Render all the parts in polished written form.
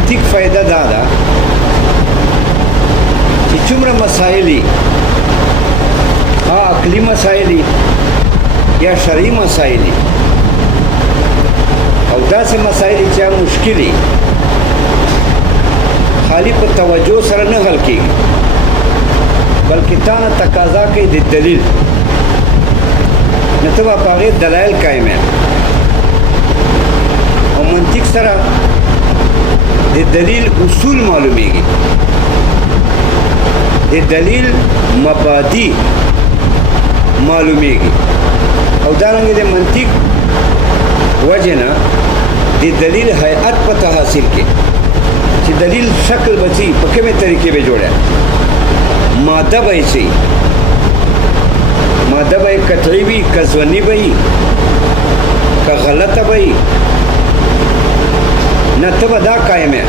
منطق فائدہ دا ده چې څومره مسایل عقلی مسایل یا شرعي مسایل او داسې مسایل چې مشکلي خالی په توجه سره نه حل کېږي بلکې تا نه تقاضا کوي د دلیل نه ته به په هغې دلایل قایم او منطق سره د دلیل اصول معلومیږي د دلیل مبادی معلومیږي او دارنګه د منطق وجنه د دلیل هيئت پته حاصل کې چې دلیل شکل بچي په کومه طریقې به جوړه ماده به شي ماده به قطعی وي کزونی به که غلطه به نه ته به دا قائمه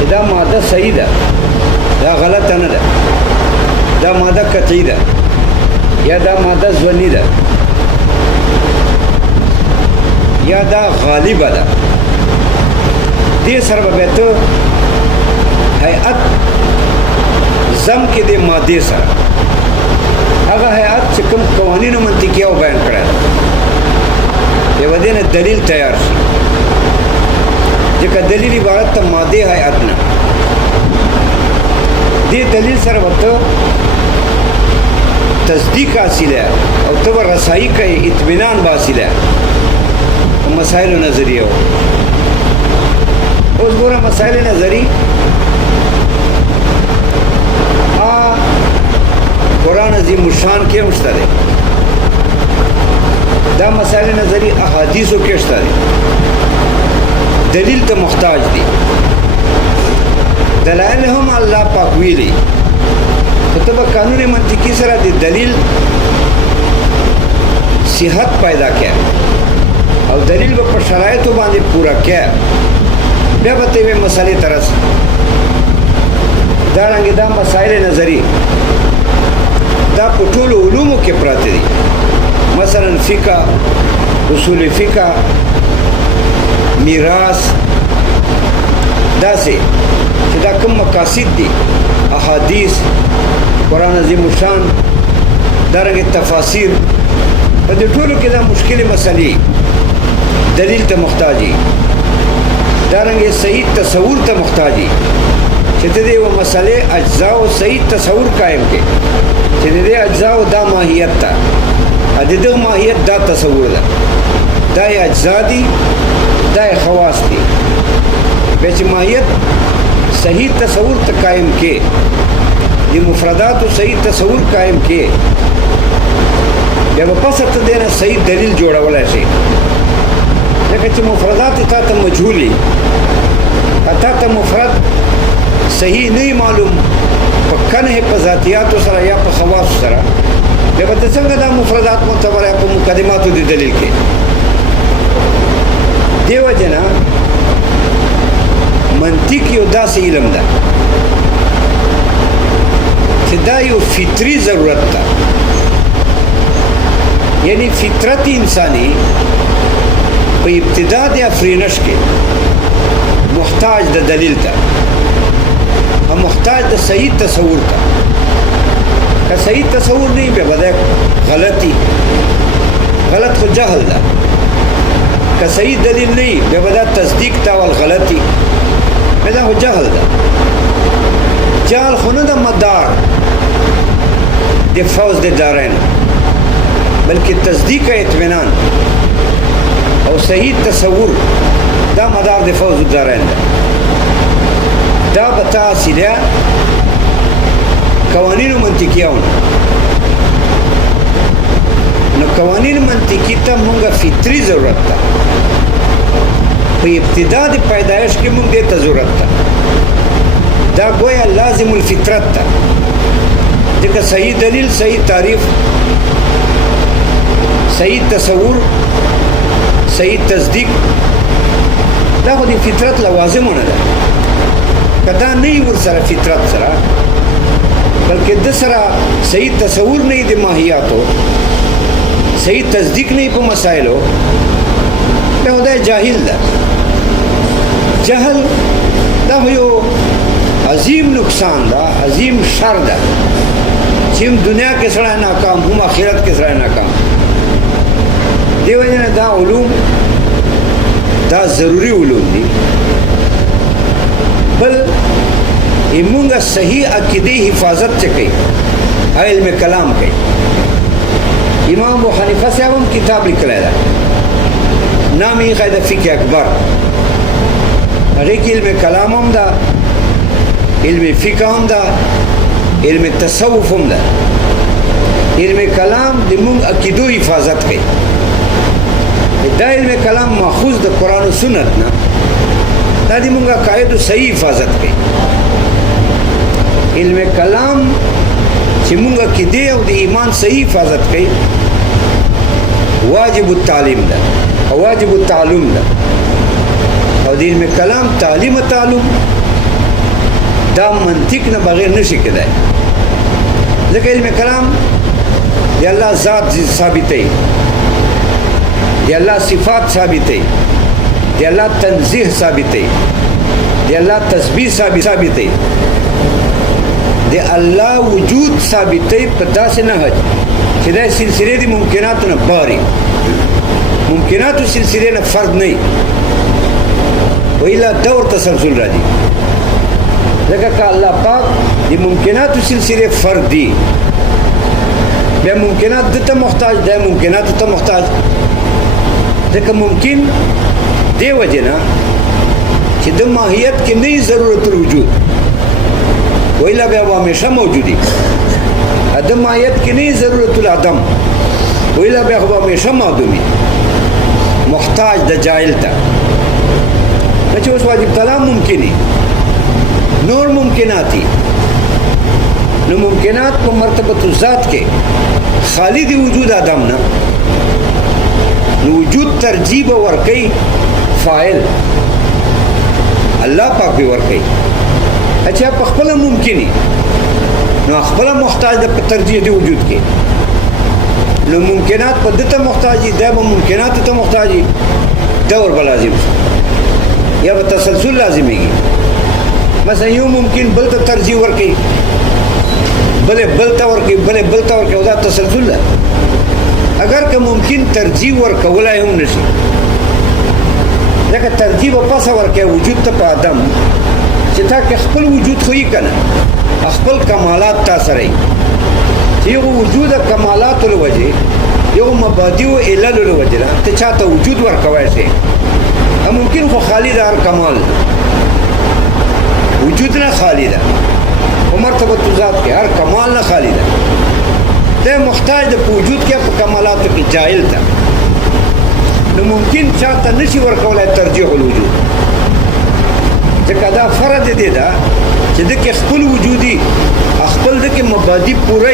چې دا ماده صحیح ده دا غلطه نه ده دا ماده قطعی ده یا دا ماده زونی ده یا دا غالبه ده دې سره به ته هيئت زم کې د ماده سره هغه هيئت چې کوم قوانینو منطقي او بیان کړل یو دینه دلیل تیار شي ځکه دلیل عبارت ته ماده هيئت نه دې دلیل سره وته تصدیق حاصله او ته رسایي کوي اطمینان حاصله مسائل نظریه اوس ګوره مسائل نظری قرآن عظیم الشان کې مشته ده دا مسائل نظری احادیثو کې شته ده دلیل ته محتاج دي دلایل هم الله پاک ویلي کتب قانون منطقي سره د دلیل صحت پیدا کړي او دلیل په شرایطو باندې پورا کړي بیا به ته مسالې ترس دا رنګ دا مسائل نظری دا په ټولو علومو کې پراته دي مثلا فقه اصول فقه میراث داسې چې دا کوم مقاصد دي احادیث قرآن عظیم الشان دارنګه تفاسیر په دې ټولو کې دا مشکل مسلې دلیل ته محتاجي دارنګه صحیح تصور ته محتاجي چې دې و مسلې اجزا او صحیح تصور قائم کې چې دې اجزا او دا ماهیت ته ا دې ماهیت دا تصور ده دا اجزا دي دا خواص دي به چې ماهیت صحیح تصور ته قائم کې دې مفردات او صحیح تصور قائم کې بیا په پاسه ته دې صحیح دلیل جوړولای شي لکه چې مفردات ته مجهولي ته مفرد صحیح نه معلوم پکنه په ذاتیات سره یا په خواص سره به په څنګه دا مفردات معتبره په مقدماتو د دلیل کې دیو جنا منطق یو داسې علم ده چې دا یو فطری ضرورت ده یعنی فطرت انسانی په ابتدا د افرینش کې محتاج د دلیل ته او محتاج د صحیح تصور ته که صحیح تصور نه به بده غلطی غلط خو جهل ده که صحیح دلیل نه به بده تصدیق تا ول غلطی بده خو جهل ده جهل خو نه د مدار د فوز د دارین بلکې تصدیق اطمینان او صحیح تصور دا مدار د فوز د دارین ده دا بتا سیده قوانین منطقیون نو قوانین منطقی ته مونږه فطری ضرورت ده په ابتدا د پیدایش کې مونږ ته ضرورت ده دا گویا لازم الفطرت ده ځکه صحیح دلیل صحیح تعریف صحیح تصور صحیح تصدیق دا خو د فطرت لوازمونه ده کدا نه ور سره فطرت سره بلکې د سره صحیح تصور نه د ماهیاتو صحیح تصدیق نه په مسایلو ته دا جاهل ده جهل خو یو عظیم نقصان دا، عظیم شر دا چې هم دنیا کې سړی ناکام هم آخرت کې سړی ناکام. دیو جن دا علوم دا ضروری علوم دي. بل ایمونگا صحیح عقیدی حفاظت چه کئی علم کلام کئی. امام ابو حنیفہ صاحب ہم کتاب لکھ دا نام ہی قید فقہ اکبر. اگر علم کلام ہم دا، علم فقہ ہم دا، علم تصوف ہم دا. علم کلام دی مونگ عقیدو حفاظت کئی. دا علم کلام ماخوذ دا قرآن و سنت نا، دا دی مونگا قائد و صحیح حفاظت کئی. علم کلام چې مونږ عقیده او د ایمان صحیح حفاظت کوي واجب التعلیم ده او واجب التعلم ده. او د علم کلام تعلیم و تعلم دا منطق نه بغیر نشي کېدای. ځکه علم کلام د الله ذات ثابتوي، د الله صفات ثابتوي، د الله تنزیه ثابتوي، د الله تسبیح ثابتوي، د الله وجود ثابتوي په داسې نهج چې دا سلسله د ممکناتو نه باري، ممکناتو سلسله نه فرد نه وي، وإلا دور تسلسل راځي. ځکه که الله پاک د ممکناتو سلسله فرد دي، بیا ممکنات دته محتاج دی، ممکناتو ته محتاج. ځکه ممکن دی وجه نه چې د ماهیت کې نه ضرورت الوجود، وإلا بیا همیشه موجودی. عدم ماهیت کې نه ضرورت العدم، وإلا بیا همیشه معدومی، محتاج د جاهل ته. چې اوس واجب کلام ممکنی، نور ممکناتی. نو ممکنات په مرتبه ذات کې خالی دی وجود آدم نه، نو وجود ترجیب ورکی فاعل الله پاک به ورکی. اچھا په خپل ممکنی نو خپل محتاج د ترجیح دی وجود کې. نو ممکنات په دته محتاجی، دا به ممکنات ته محتاجی، دور به لازم یا به تسلسل لازمیږي. مثلا یو ممکن بل ته ترجیح ورکړي، بل ته ورکړي، بل ته ورکړي، دا تسلسل ده. اگر که ممکن ترجیح ورکولای هم نشي، ځکه ترجیح په پاسه ورکړي وجود ته په آدم چې تا کې خپل وجود خو یې کنه، خپل کمالات تا سره یې چې یو وجود کمالات الوجه، یو مبادی او علل الوجه ته چاته وجود ورکوي شي. ممکن خو خالی ده، هر کمال وجود نه خالی ده، په مرتبه ذات کې هر کمال نه خالی ده. ته محتاج ده په وجود کې، په کمالاتو کې جاهل ده. نو ممکن چاته نشي ورکولای ترجیح الوجود، ځکه دا فرض دی دا چې د کې خپل وجودي خپل د کې مبادی پوره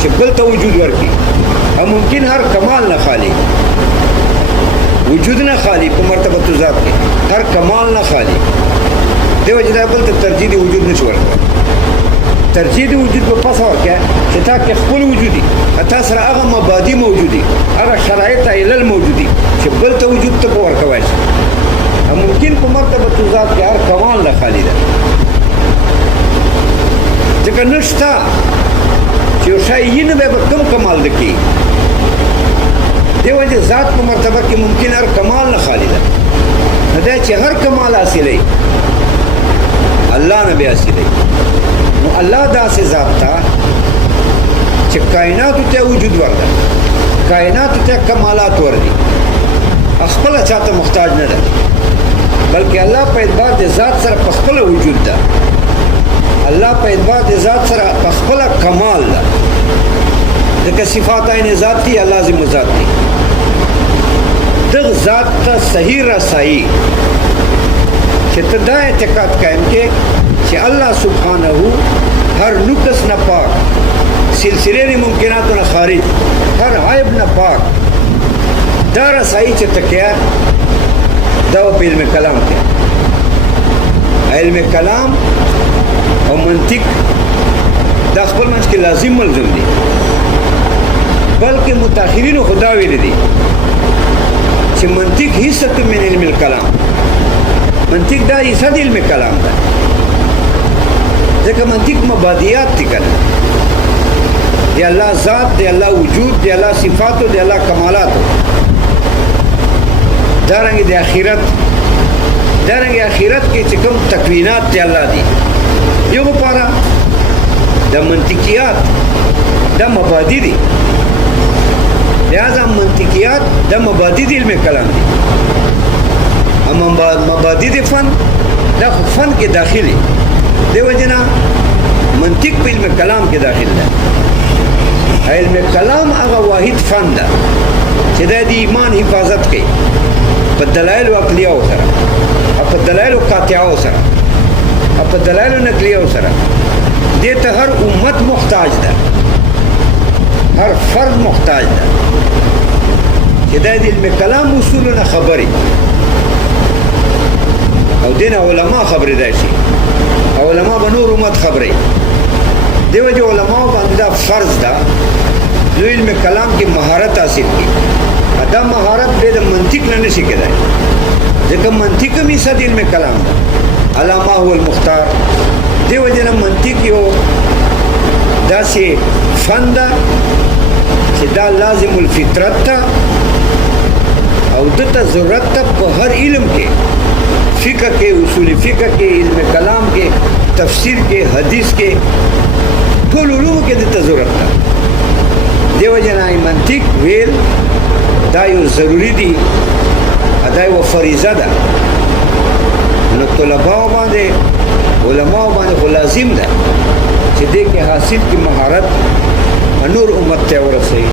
چې بل ته وجود ورکړي. او ممکن هر کمال نه خالی، وجود نه خالی، په مرتبه ذات کې هر کمال نه خالی. دیو چې دا بل ته ترجیح دی وجود نشي ورکړي. ترجیح دی وجود په پاسه ورکړي چې تا کې خپل وجودي، تا سره هغه مبادی موجودي، هغه شرایط علل موجودي چې بل ته وجود ته ورکوي شي. ممکن په مرتبه ذات کې هر کمال نه خالی ده. ځکه نشته چې یو شی یې نه به کم کمال ده کې. دیو چې ذات په مرتبه کې ممکن هر کمال نه خالی ده. نه ده چې هر کمال حاصلې الله نه به حاصلې. نو الله داسې ذات ته چې کائنات ته وجود ورده، کائنات ته کمالات ورده، خپل چاته محتاج نه ده، بلکې الله په اعتبار د ذات سره په خپل وجود ده. الله په اعتبار د ذات سره په خپل کمال ده. ځکه صفات عین ذات دي، لازم ذات دي. دغه ذات ته صحیح رسایي چې ته دا اعتقاد قائم کې چې الله سبحانه هر نقص نه پاک، سلسله ممکناتو نه خارج، هر عیب نه پاک. دا رسایي چې ته کې دا په علم کلام کې، علم کلام او منطق دا خپل منځ کې لازم ملزم دي. بلکې متأخرینو خدا ویل دي چې منطق حصہ من علم الکلام، منطق دا حصہ د علم کلام ده ځکه منطق مبادیات دي کنه دی الله ذات دی الله وجود دی الله صفات دی الله کمالات دارنګ د اخرت کې چې کوم تکوینات دی الله دی یو لپاره د منطقيات د مبادی دي لہذا منطقيات د مبادی د علم کلام دي اما مبادی د فن دا فن کې داخلي دی وجنا منطق په علم کلام کې داخل ده علم کلام هغه واحد فن ده چې د ایمان حفاظت کوي په دلایل عقلیه او سره په دلایل قاطعه او سره په دلایل نقلیه او سره دې ته هر امت محتاج ده هر فرد محتاج ده چې د علم کلام اصولونه خبري او دین علماء خبرې ده شي علماء به نور امت خبري دیو جو علماء باندې دا فرض ده نو علم کلام کې مهارت حاصل کی دا مهارت به منطق نه نشي کېدای ځکه منطق می صد علم کلام ده علامه هو المختار دیو جن منطق یو داسې فن ده چې دا لازم الفطرت ده او دته ضرورت ته په هر علم کې فقہ کې اصول فقہ کې علم کلام کې تفسیر کې حدیث کې ټول علوم کې دته ضرورت ده دیو جنای منطق ویل دا یو ضروری دی ادا یو فریضه ده نو طلباء باندې علماء باندې لازم ده چې دې کې حاصل کی مهارت نور امت ته ورسي